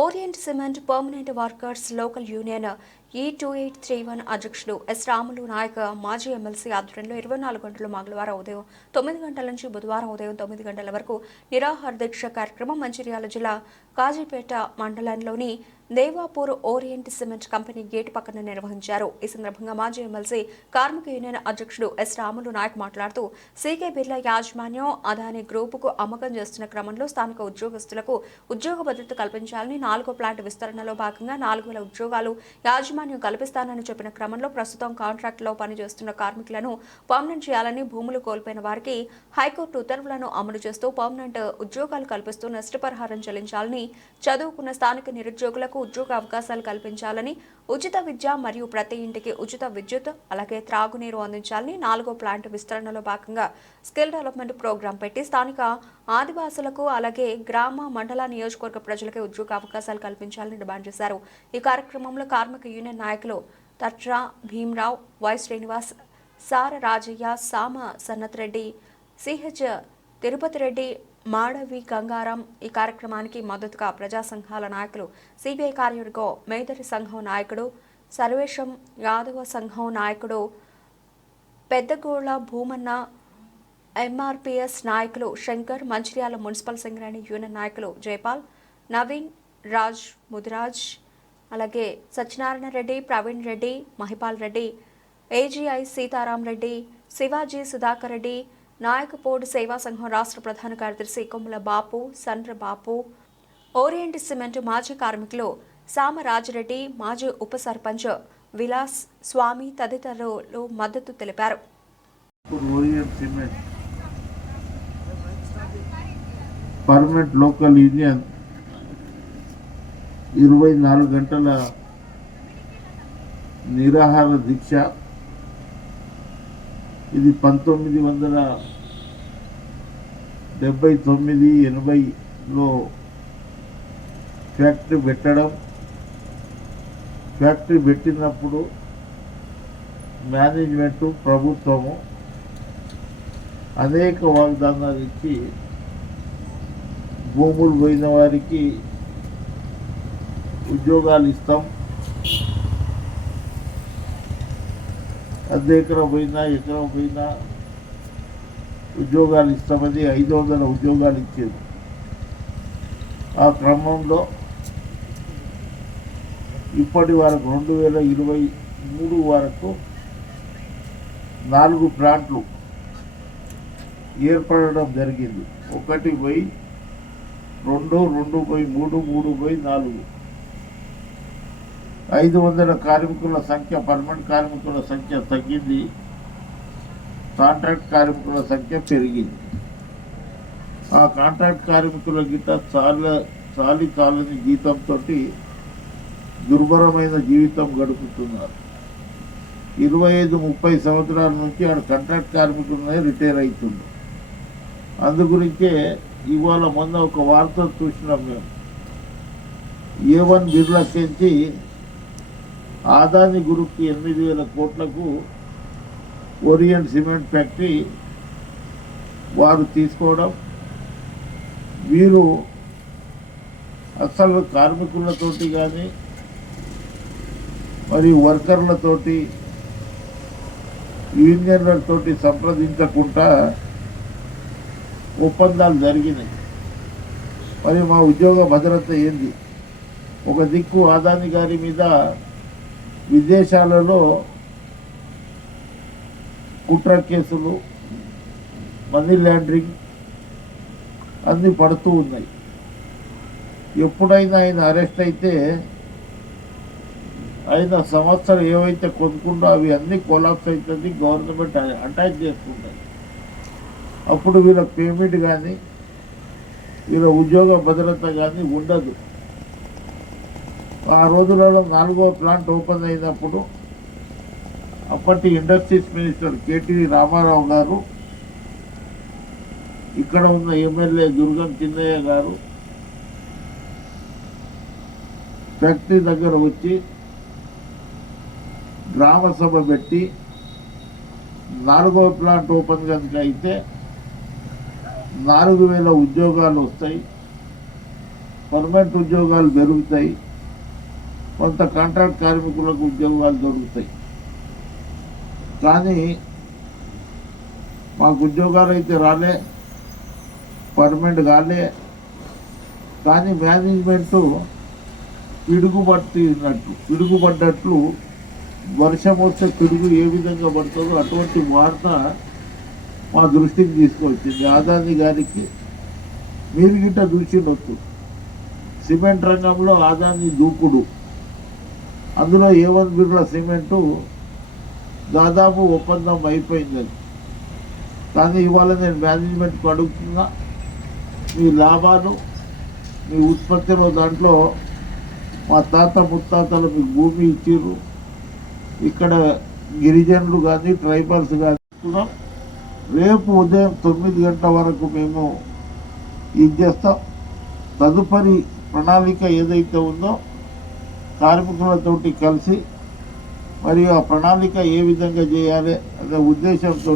Orient cement permanent workers local union E2831 అధ్యక్షుడు yes Ramulu Naik మాజీ MLC ఆధ్వర్యంలో 24 గంటలు మంగళవారం ఉదయం 9 గంటల నుంచి బుధవారం ఉదయం 9 గంటల వరకు నిరాహార దీక్ష కార్యక్రమం మంచిర్యాల జిల్లా కాజీపేట మండలంలోని Devapur orient cement company gate పక్కన నిర్వహించారు. ఈ సందర్భంగా మాజీ ఎమ్మెల్సీ కార్మిక యూనియన్ అధ్యక్షుడు ఎస్ రాములు నాయక్ మాట్లాడుతూ సీకే బిర్లా యాజమాన్యం అదాని గ్రూపుకు అమ్మకం చేస్తున్న క్రమంలో స్థానిక ఉద్యోగస్తులకు ఉద్యోగ భద్రత కల్పించాలని 4వ ప్లాంట్ విస్తరణలో భాగంగా 4,000 ఉద్యోగాలు యాజమాన్యం కల్పిస్తానని చెప్పిన క్రమంలో ప్రస్తుతం కాంట్రాక్టులో పనిచేస్తున్న కార్మికులను పర్మనెంట్ చేయాలని, భూములు కోల్పోయిన వారికి హైకోర్టు ఉత్తర్వులను అమలు చేస్తూ పర్మనెంట్ ఉద్యోగాలు కల్పిస్తూ నష్టపరిహారం చెల్లించాలని, చదువుకున్న స్థానిక నిరుద్యోగులకు ఉద్యోగ అవకాశాలు కల్పించాలని, ఉచిత విద్య మరియు ప్రతి ఇంటికి ఉచిత విద్యుత్ అలాగే త్రాగునీరు అందించాలని, 4వ ప్లాంట్ విస్తరణలో భాగంగా స్కిల్ డెవలప్మెంట్ ప్రోగ్రాం పెట్టి స్థానిక ఆదివాసులకు అలాగే గ్రామ మండల నియోజకవర్గ ప్రజలకే ఉద్యోగ అవకాశాలు కల్పించాలని డిమాండ్ చేశారు. ఈ కార్యక్రమంలో కార్మిక యూనియన్ నాయకులు తట్రా భీమరావు, వై శ్రీనివాస్, సార రాజయ్య, సామ సన్నత్ రెడ్డి, సిహెచ్ తిరుపతి రెడ్డి, మాడవి గంగారాం ఈ కార్యక్రమానికి మద్దతుగా ప్రజా సంఘాల నాయకులు, సిబిఐ కార్యవర్గం మేదరి సంఘం నాయకుడు సర్వేశం, యాదవ సంఘం నాయకుడు పెద్దగోళ్ల భూమన్న, ఎంఆర్పిఎస్ నాయకులు శంకర్, మంచిర్యాల మున్సిపల్ సింగరేణి యూనియన్ నాయకులు జయపాల్, నవీన్, రాజ్ ముదిరాజ్, అలాగే సత్యనారాయణ రెడ్డి, ప్రవీణ్ రెడ్డి, మహిపాల్ రెడ్డి, ఏజీఐ సీతారాం రెడ్డి, శివాజీ సుధాకర్ రెడ్డి, నాయకపోడ్ సేవా సంఘం రాష్ట్ర ప్రధాన కార్యదర్శి కొమ్ముల బాపు, సండ్ర బాపు, ఓరియంట్ సిమెంట్ మాజీ కార్మికులు సామరాజిరెడ్డి, మాజీ ఉప సర్పంచ్ విలాస్ స్వామి తదితరులు మద్దతు తెలిపారు. పర్మనెంట్ లోకల్ యూనియన్ 24 గంటల నిరాహార దీక్ష. ఇది 1979-80లో ఫ్యాక్టరీ పెట్టడం. ఫ్యాక్టరీ పెట్టినప్పుడు మేనేజ్మెంటు, ప్రభుత్వము అనేక వాగ్దానాలు ఇచ్చి భూములు పోయిన వారికి ఉద్యోగాలు ఇస్తాం, అర్ధ ఎకరం పోయినా ఎకరం పోయినా ఉద్యోగాలు ఇస్తామని 500 ఉద్యోగాలు ఇచ్చేది. ఆ క్రమంలో ఇప్పటి వరకు 2023 వరకు 4 ప్లాంట్లు ఏర్పడడం జరిగింది. 1 పోయి 2, 2 పోయి 3, 3 పోయి 4. 500 కార్మికుల సంఖ్య, పర్మనెంట్ కార్మికుల సంఖ్య తగ్గింది, కాంట్రాక్ట్ కార్మికుల సంఖ్య పెరిగింది. ఆ కాంట్రాక్ట్ కార్మికుల గిట్ట చాలని జీతంతో దుర్భరమైన జీవితం గడుపుతున్నారు. 25-30 సంవత్సరాల నుంచి ఆడ కాంట్రాక్ట్ కార్మికులనే రిటైర్ అవుతుంది. అందుగురించే ఇవాళ మొన్న ఒక వార్త చూసినాం మేము. A1 బిర్లా పెంచి అదాని గ్రూప్కి 8,000 కోట్లకు ఓరియంట్ సిమెంట్ ఫ్యాక్టరీ వారు తీసుకోవడం, వీరు అసలు కార్మికులతోటి కానీ మరి వర్కర్లతోటి, యూనియన్లతోటి సంప్రదించకుండా ఒప్పందాలు జరిగినాయి. మరి మా ఉద్యోగ భద్రత ఏంది? ఒక దిక్కు అదాని గారి మీద విదేశాలలో కుట్ర కేసులు, మనీ లాండరింగ్ అన్నీ పడుతూ ఉన్నాయి. ఎప్పుడైనా ఆయన అరెస్ట్ అయితే ఆయన సంవత్సరం ఏవైతే కొనుక్కుంటో అవి అన్నీ కొలాప్స్ అవుతుంది, గవర్నమెంట్ అటాక్ చేసుకుంటుంది. అప్పుడు వీళ్ళ పేమెంట్ కానీ వీళ్ళ ఉద్యోగ భద్రత కానీ ఉండదు. ఆ రోజులలో 4వ ప్లాంట్ ఓపెన్ అయినప్పుడు అప్పటి ఇండస్ట్రీస్ మినిస్టర్ కేటీ రామారావు గారు, ఇక్కడ ఉన్న ఎమ్మెల్యే దుర్గం చిన్నయ్య గారు ఫ్యాక్టరీ దగ్గర వచ్చి గ్రామ సభ పెట్టి 4వ ప్లాంట్ ఓపెన్ కనుక అయితే 4,000 ఉద్యోగాలు వస్తాయి, పర్మనెంట్ ఉద్యోగాలు పెరుగుతాయి, కొంత కాంట్రాక్ట్ కార్మికులకు ఉద్యోగాలు దొరుకుతాయి. కానీ మాకు ఉద్యోగాలు అయితే రాలే, పర్మనెంట్ కాలే. కానీ మేనేజ్మెంటు పిడుగుపడ్డట్లు వర్షం వస్తే పిడుగు ఏ విధంగా పడుతుందో అటువంటి వార్త మా దృష్టికి తీసుకొచ్చింది. ఆదాని గారికి మీరు గిట్ట చూసిండొచ్చు, సిమెంట్ రంగంలో ఆదాని దూకుడు. అందులో A1 బిర్లా సిమెంటు దాదాపు ఒప్పందం అయిపోయిందని. కానీ ఇవాళ నేను మేనేజ్మెంట్కి అడుగుతున్నా, మీ లాభాలు మీ ఉత్పత్తిలో దాంట్లో మా తాత ముత్తాతలు మీకు భూమి ఇచ్చిర్రు, ఇక్కడ గిరిజనులు కానీ ట్రైబల్స్ కానీ రేపు ఉదయం 9 గంటల వరకు మేము ఇది చేస్తాం. తదుపరి ప్రణాళిక ఏదైతే ఉందో కార్మికులతోటి కలిసి మరి ఆ ప్రణాళిక ఏ విధంగా చేయాలి అనే ఉద్దేశంతో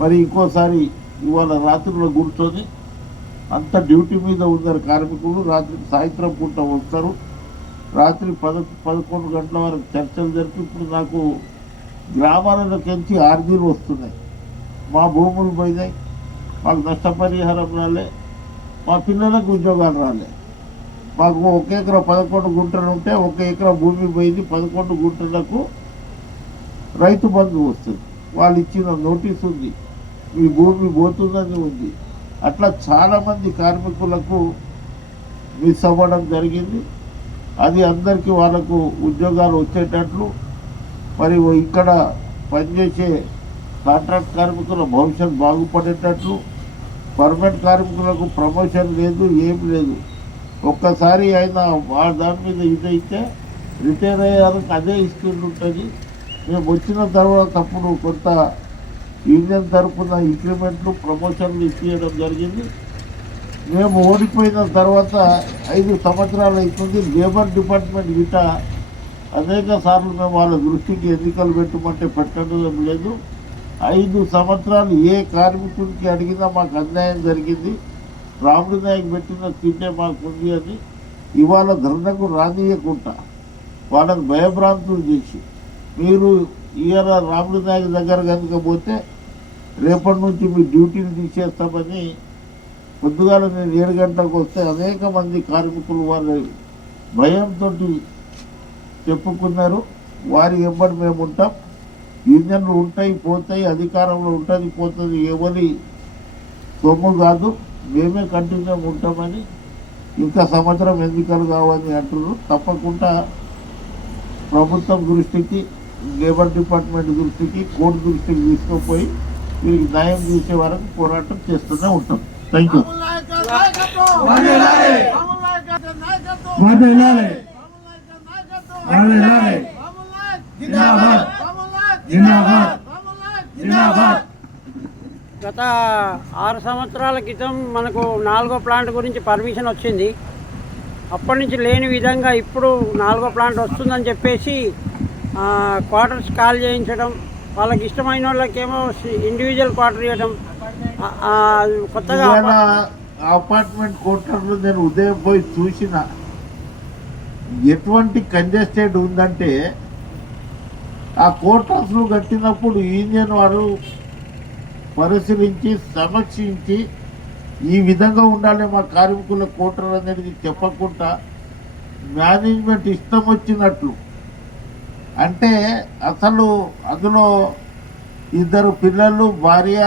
మరి ఇంకోసారి ఇవాళ రాత్రిలో కూర్చొని అంత డ్యూటీ మీద ఉన్నారు కార్మికులు. రాత్రి సాయంత్రం పూట వస్తారు, రాత్రి 11 గంటల వరకు చర్చలు జరిపి ఇప్పుడు నాకు గ్రామాలలోకించి ఆర్జీలు వస్తున్నాయి. మా భూములు పోయినాయి, మాకు నష్టపరిహారం రాలే, మా పిల్లలకు ఉద్యోగాలు రాలే. మాకు 1 ఎకరా 11 గుంటలు ఉంటే 1 ఎకరా భూమి పోయింది, 11 గుంటలకు రైతు బంధు వస్తుంది. వాళ్ళు ఇచ్చిన నోటీస్ ఉంది, మీ భూమి పోతుందని ఉంది. అట్లా చాలామంది కార్మికులకు మిస్ అవ్వడం జరిగింది. అది అందరికీ వాళ్ళకు ఉద్యోగాలు వచ్చేటట్లు మరి ఇక్కడ పనిచేసే కాంట్రాక్ట్ కార్మికుల భవిష్యత్తు బాగుపడేటట్లు, పర్మనెంట్ కార్మికులకు ప్రమోషన్ లేదు, ఏం లేదు. ఒక్కసారి ఆయన దాని మీద ఇదైతే రిటైర్ అయ్యానికి అదే స్కీమ్ ఉంటుంది. మేము వచ్చిన తర్వాత అప్పుడు కొంత యూనియన్ తరఫున ఇంక్రిమెంట్లు ప్రమోషన్లు ఇచ్చేయడం జరిగింది. మేము ఓడిపోయిన తర్వాత 5 సంవత్సరాలు అవుతుంది. లేబర్ డిపార్ట్మెంట్ గిట్ట అనేక సార్లు మేము వాళ్ళ దృష్టికి ఎన్నికలు పెట్టమంటే పెట్టడం లేదు. 5 సంవత్సరాలు ఏ కార్మికుడికి అడిగినా మాకు అన్యాయం జరిగింది. రాముడి నాయక్ పెట్టిన తింటే మాకు ఉంది అని ఇవాళ ధర్నకు రానియకుండా వాళ్ళని భయభ్రాంతులు చేసి మీరు ఇవాళ రాముడి నాయక్ దగ్గర కనుక పోతే రేపటి నుంచి మీ డ్యూటీలు తీసేస్తామని పొద్దుగాల నేను 7 గంటలకు వస్తే అనేక మంది కార్మికులు వాళ్ళ భయంతో చెప్పుకున్నారు. వారి వెంబడి మేము ఉంటాం, యూనియన్లు ఉంటాయి పోతాయి, అధికారంలో ఉంటుంది పోతుంది, ఎవరి సొమ్ము కాదు, మేమే కంటిన్యూ ఉంటామని. ఇంకా సంవత్సరం ఎన్నికలు కావని అంటున్నారు. తప్పకుండా ప్రభుత్వం దృష్టికి, లేబర్ డిపార్ట్మెంట్ దృష్టికి, కోర్టు దృష్టికి తీసుకుపోయి వీరికి న్యాయం చేసే వరకు పోరాటం చేస్తూనే ఉంటాం. Thank you. గత 6 సంవత్సరాల క్రితం మనకు 4వ ప్లాంట్ గురించి పర్మిషన్ వచ్చింది. అప్పటి నుంచి లేని విధంగా ఇప్పుడు 4వ ప్లాంట్ వస్తుందని చెప్పేసి క్వార్టర్స్ కాల్ చేయించడం, వాళ్ళకి ఇష్టమైన వాళ్ళకేమో ఇండివిజువల్ క్వార్టర్ ఇవ్వడం. కొత్తగా అపార్ట్మెంట్ క్వార్టర్లు నేను ఉదయం పోయి చూసిన ఎటువంటి కంజెస్టెడ్ ఉందంటే ఆ క్వార్టర్స్లు కట్టినప్పుడు యూనియన్ వారు పరిశీలించి సమీక్షించి ఈ విధంగా ఉండాలి మా కార్మికుల క్వార్టర్ అనేది చెప్పకుండా మేనేజ్మెంట్ ఇష్టం వచ్చినట్లు, అంటే అసలు అందులో 2 పిల్లలు, భార్య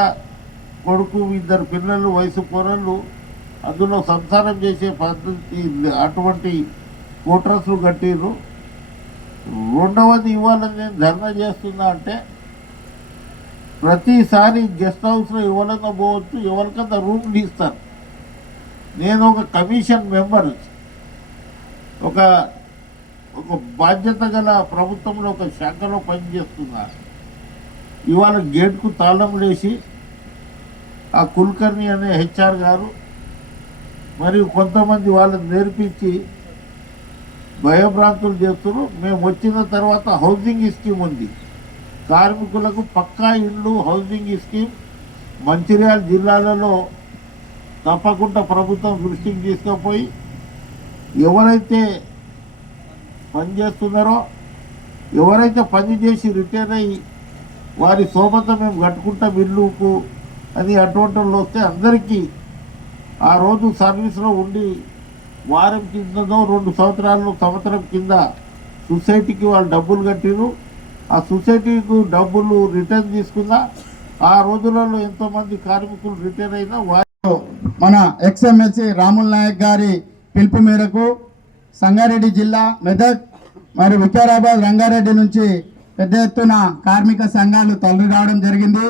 కొడుకు, 2 పిల్లలు, వయసు పొరలు అందులో సంసారం చేసే పద్ధతి అటువంటి క్వార్టర్స్లు కట్టిర్రు. రెండవది ఇవాళ నేను ధర్నా చేస్తున్నా అంటే ప్రతిసారి గెస్ట్ హౌస్లో ఎవరైనా పోవచ్చు, ఎవరికన్నా రూమ్లు ఇస్తారు. నేను ఒక కమిషన్ మెంబర్, ఒక బాధ్యత గల ప్రభుత్వంలో ఒక శాఖలో పనిచేస్తున్నా. ఇవాళ గేట్కు తాళం వేసి ఆ కుల్కర్ణి అనే HR గారు మరియు కొంతమంది వాళ్ళని నేర్పించి భయభ్రాంతులు చేస్తున్నారు. మేము వచ్చిన తర్వాత హౌసింగ్ స్కీమ్ ఉంది, కార్మికులకు పక్కా ఇళ్ళు హౌసింగ్ స్కీమ్ మంచిర్యాల జిల్లాలలో తప్పకుండా ప్రభుత్వం దృష్టికి తీసుకుపోయి ఎవరైతే పనిచేస్తున్నారో, ఎవరైతే పని చేసి రిటైర్ అయ్యి వారి సోబత మేము కట్టుకుంటాం ఇల్లుకు అని అటువంటి వాళ్ళు వస్తే అందరికీ ఆ రోజు సర్వీస్లో ఉండి వారం కిందనో 2 సంవత్సరం కింద సొసైటీకి వాళ్ళు డబ్బులు కట్టిరు. ఆ సొసైటీకి డబ్బులు రిటర్న్ తీసుకున్నా ఆ రోజులలో ఎంతోమంది కార్మికులు రిటైర్ అయినా వారు మన ఎక్స్ఎమ్మెల్సీ రాముల్ నాయక్ గారి పిలుపు మేరకు సంగారెడ్డి జిల్లా మెదక్ మరియు వికారాబాద్ రంగారెడ్డి నుంచి పెద్ద ఎత్తున కార్మిక సంఘాలు తరలి రావడం జరిగింది.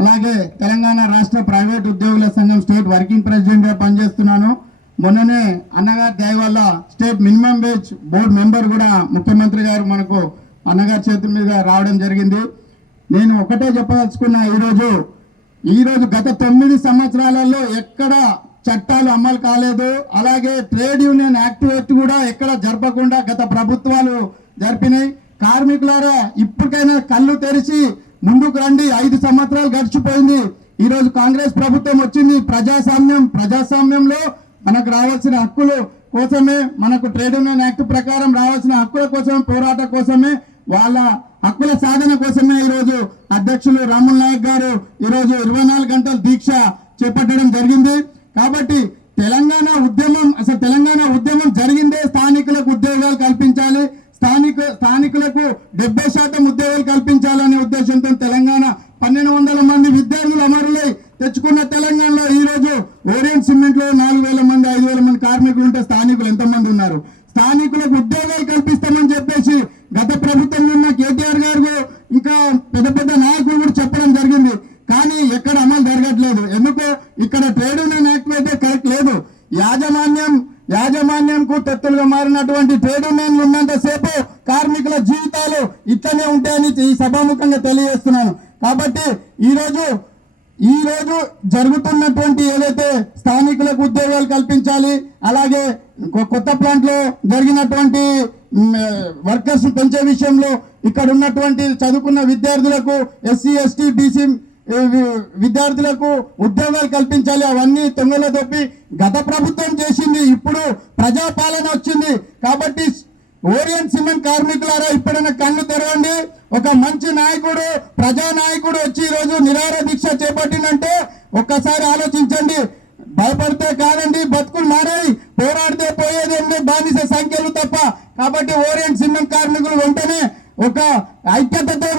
అలాగే తెలంగాణ రాష్ట్ర ప్రైవేట్ ఉద్యోగుల సంఘం స్టేట్ వర్కింగ్ ప్రెసిడెంట్గా పనిచేస్తున్నాను. మొన్ననే అన్నగారి దయ వల్ల state minimum wage board member కూడా ముఖ్యమంత్రి గారు మనకు అన్నగారి చేతుల మీద రావడం జరిగింది. నేను ఒకటే చెప్పదలుచుకున్నా, ఈరోజు గత 9 సంవత్సరాలలో ఎక్కడ చట్టాలు అమలు కాలేదు. అలాగే ట్రేడ్ యూనియన్ యాక్టివిటీ కూడా ఎక్కడ జరపకుండా గత ప్రభుత్వాలు జరిపినాయి. కార్మికులారా ఇప్పటికైనా కళ్ళు తెరిచి ముందుకు రండి. 5 సంవత్సరాలు గడిచిపోయింది. ఈరోజు కాంగ్రెస్ ప్రభుత్వం వచ్చింది. ప్రజాస్వామ్యంలో మనకు రావాల్సిన హక్కుల కోసమే, మనకు ట్రేడ్ యూనియన్ యాక్ట్ ప్రకారం రావాల్సిన హక్కుల కోసమే, పోరాట కోసమే, వాళ్ళ హక్కుల సాధన కోసమే ఈరోజు అధ్యక్షులు రాముల్ నాయక్ గారు ఈరోజు 24 గంటల దీక్ష చేపట్టడం జరిగింది. కాబట్టి తెలంగాణ ఉద్యమం జరిగిందే స్థానికులకు ఉద్యోగాలు కల్పించాలి, స్థానికులకు 70% ఉద్యోగాలు కల్పించాలనే ఉద్దేశంతో తెలంగాణ 1200 మంది విద్యార్థులు అమరులై తెచ్చుకున్న తెలంగాణలో ఈరోజు ఓరియంట్ సిమెంట్ లో 4000 మంది 5000 మంది కార్మికులు ఉంటే స్థానికులు ఎంతమంది ఉన్నారు? స్థానికులకు ఉద్యోగాలు కల్పిస్తామని చెప్పేసి గత ప్రభుత్వంలో ఉన్న కేటీఆర్ గారు ఇంకా పెద్ద నాయకులు కూడా చెప్పడం జరిగింది. కానీ ఎక్కడ అమలు జరగట్లేదు. ఎందుకు? ఇక్కడ ట్రేడ్ యూనియన్ యాక్ట్ అయితే కరెక్ట్ లేదు. యాజమాన్యంకు తొత్తులుగా మారినటువంటి ట్రేడ్ యూనియన్లు ఉన్నంత సేపు కార్మికుల జీవితాలు ఇట్లనే ఉంటాయని ఈ సభాముఖంగా తెలియజేస్తున్నాను. కాబట్టి ఈరోజు జరుగుతున్నటువంటి ఏదైతే స్థానికులకు ఉద్యోగాలు కల్పించాలి, అలాగే కొత్త ప్లాంట్ లో జరిగినటువంటి వర్కర్స్ పెంచే విషయంలో ఇక్కడ ఉన్నటువంటి చదువుకున్న విద్యార్థులకు, ఎస్సీ ఎస్టీ బీసీ విద్యార్థులకు ఉద్యోగాలు కల్పించాలి. అవన్నీ తొంగలో తొప్పి గత ప్రభుత్వం చేసింది. ఇప్పుడు ప్రజాపాలన వచ్చింది. కాబట్టి ఓరియంట్ సిమెంట్ కార్మికులారా ఇప్పుడైనా కళ్ళు తెరవండి. ఒక మంచి నాయకుడు, ప్రజానాయకుడు వచ్చి ఈరోజు నిరాహార దీక్ష చేపట్టినంటే ఒక్కసారి ఆలోచించండి. భయపడితే కాదండి, బతుకులు మారాయి. పోరాడితే పోయేదేమో బానిస సంఖ్యలు తప్ప. కాబట్టి ఓరియంట్ సిమెంట్ కార్మికులు వెంటనే ఒక ఐక్యతతో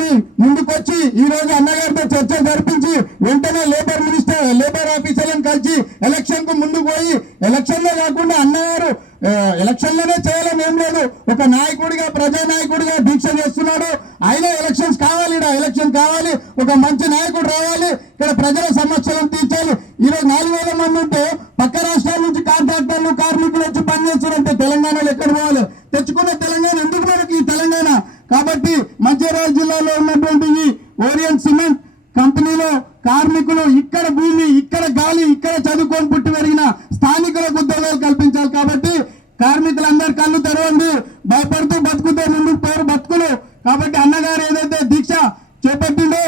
ముందుకొచ్చి ఈ రోజు అన్నగారితో చర్చ జరిపించి వెంటనే లేబర్ ఆఫీసర్లను కలిసి ఎలక్షన్ కు ముందుకు పోయి, ఎలక్షన్ లో కాకుండా అన్నగారు ఎలక్షన్ లోనే చేయాలని ఏం లేదు. ఒక నాయకుడిగా, ప్రజానాయకుడిగా దీక్ష చేస్తున్నాడు. అయినా ఎలక్షన్స్ కావాలి, ఎలక్షన్ కావాలి. ఒక మంచి నాయకుడు రావాలి, ఇక్కడ ప్రజల సమస్యలను తీర్చాలి. ఈరోజు 4000 మంది ఉంటే పక్క రాష్ట్రాల నుంచి కాంట్రాక్టర్లు, కార్మికులు వచ్చి పనిచేస్తున్నారంటే తెలంగాణలో ఎక్కడ పోవాలి? తెచ్చుకున్న తెలంగాణ ఎందుకు మనకి ఈ తెలంగాణ? కాబట్టి మంచిర్యాల జిల్లాలో ఉన్నటువంటి ఈ ఓరియంట్ సిమెంట్ కంపెనీలో కార్మికులు ఇక్కడ భూమి, ఇక్కడ గాలి, ఇక్కడ చదువుకొని పుట్టి పెరిగిన స్థానికులకు ఉద్యోగాలు కల్పించాలి. కాబట్టి కార్మికులందరూ కళ్ళు తెరవండి. భయపడుతూ బతుకుతే ముందుకు పోరు బతుకులు. కాబట్టి అన్నగారు ఏదైతే దీక్ష చేపట్టిండో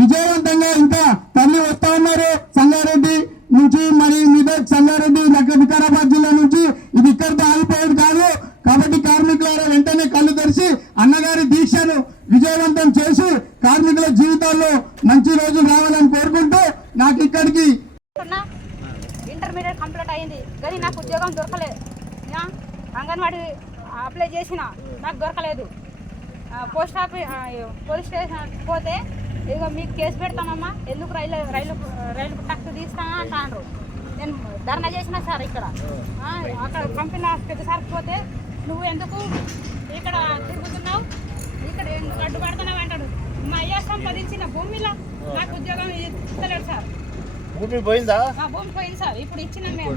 విజయవంతంగా ఇంకా తల్లి వస్తా ఉన్నారు. సంగారెడ్డి నుంచి, మరి మెదక్, సంగారెడ్డి, వికారాబాద్ జిల్లా నుంచి. ఇది ఇక్కడితో ఆగిపోయేది కాదు. కాబట్టి కార్మికుల వెంటనే కళ్ళు తెరిచి అన్నగారి దీక్షను విజయవంతం చేసి కార్మికుల జీవితాల్లో మంచి రోజులు రావాలని కోరుకుంటూ నాకు ఇక్కడికి ఇంటర్మీడియట్ కంప్లీట్ అయింది కానీ నాకు ఉద్యోగం దొరకలేదు. అంగన్వాడీ అప్లై చేసిన నాకు దొరకలేదు. పోలీస్ స్టేషన్ పోతే ఇక మీకు కేసు పెడతామమ్మా, ఎందుకు రైలు టక్స్ తీస్తామా అంటారు. నేను ధర్నా చేసిన సార్ ఇక్కడ అక్కడ కంపెనీ పెద్ద సార్కి పోతే నువ్వు ఎందుకు ఇక్కడ తిరుగుతున్నావు, ఇక్కడ ఎందుకు అడ్డుపడుతున్నావు అంటాడు. మా అయ్య సంపాదించిన భూమిలో నాకు ఉద్యోగం ఇస్తలేడు సార్. భూమి పోయిందా? భూమి పోయింది సార్. ఇప్పుడు ఇచ్చిన మేము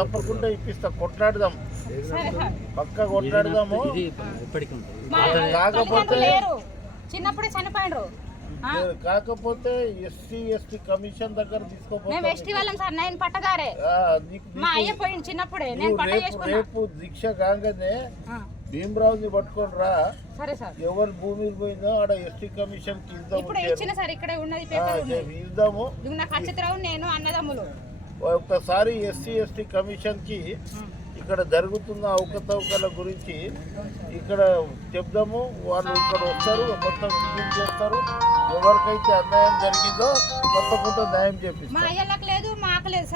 తప్పకుండా ఇప్పిస్తా, కొట్లాడదాం, పక్క కొట్లాడదాము. కాకపోతే లేరు, చిన్నప్పుడే చనిపోయినరు. కాకపోతే ఎస్సీ ఎస్టీ కమిషన్ దగ్గర తీసుకోపోతే మేము ఎస్టీ వాళ్ళం సార్. నేను పట్టగారే, మా అయ్య పోయింది చిన్నప్పుడే. నేను పట్ట చేసుకున్నా. రేపు దీక్ష కాగానే భీమరావుని పట్టుకొని రా. సరే సార్. ఎవరు భూమి పోయిందో ఆడ ఎస్టీ కమిషన్ కి ఇప్పుడు ఇచ్చిన సార్. ఇక్కడే ఉన్నది ఇద్దాము. నాకు అచ్చితరావు నేను అన్నదమ్ములు ఒక్కసారి ఎస్సీ ఎస్టీ కమిషన్ కి ఇక్కడ జరుగుతున్న అవకతవకల గురించి ఇక్కడ చెప్దాము. వాళ్ళు ఇక్కడ వస్తారు, మొత్తం విజిట్ చేస్తారు. ఎవరికైతే అన్యాయం జరిగిందో తప్పకుండా న్యాయం చేపిస్తారు. మా అయ్యలకు లేదు, మాకు లేదు.